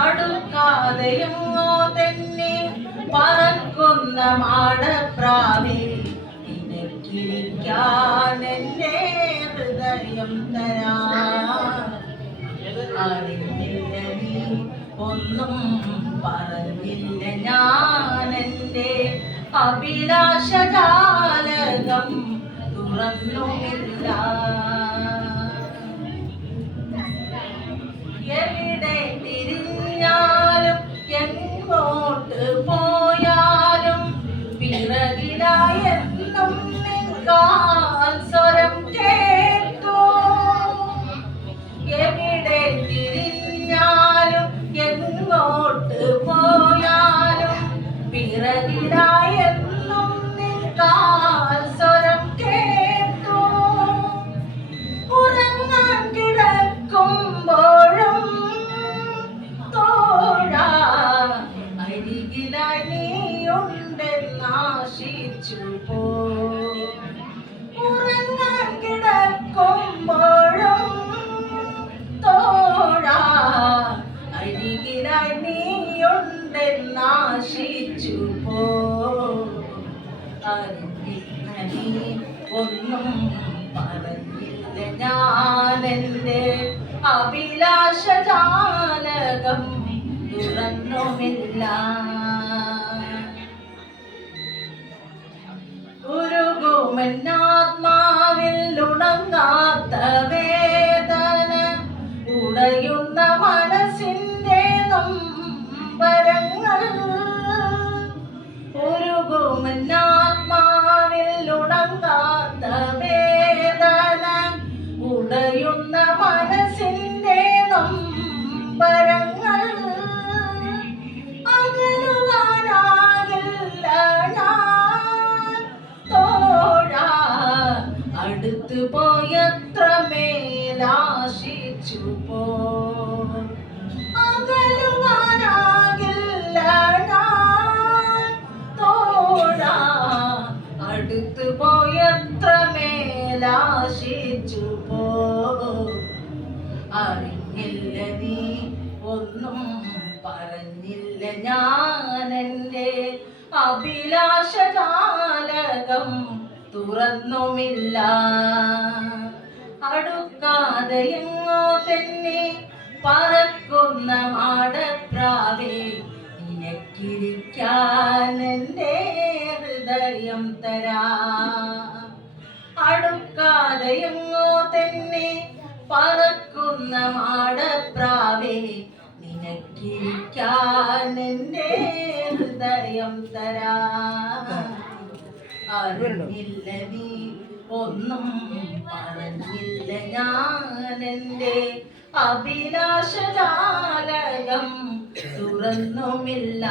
അടുക്കാതെയെങ്ങോ തന്നെ പറക്കുന്ന മാടപ്രാവേ നിനക്കിരിക്കാൻ ഹൃദയം തരാ. അറിഞ്ഞില്ല നീ ഒന്നും പറഞ്ഞില്ല ഞാൻ എന്റെ അഭിലാഷജാലകം തുറന്നുമില്ല. അറിഞ്ഞില്ല നീ ഒന്നും പറഞ്ഞില്ല ഞാനെന്റെ അഭിലാഷജാലകം തുറന്നുമില്ല. അടുത്തു പോയത്ര മേലാശിച്ചു പോ. അകലുവാനാകില്ല തോഴ അടുത്തു പോയത്ര മേലാശിച്ചു പോ. അറിഞ്ഞില്ല നീ ഒന്നും പറഞ്ഞില്ല ഞാൻ എന്റെ അഭിലാഷജാലകം തുറന്നുമില്ല. അടുക്കാതെ എങ്ങോ തന്നെ പറക്കുന്ന മാടപ്രാവേ നിനക്കിരിക്കാൻ എന്റെ ഹൃദയം തരാ. അടുക്കാതെ എങ്ങോ തന്നെ പറക്കുന്ന മാടപ്രാവേ നിനക്കിരിക്കാൻ എന്റെ ഹൃദയം തരാ. അറിഞ്ഞില്ല ഒന്നും പറഞ്ഞില്ല തുറന്നുമില്ല.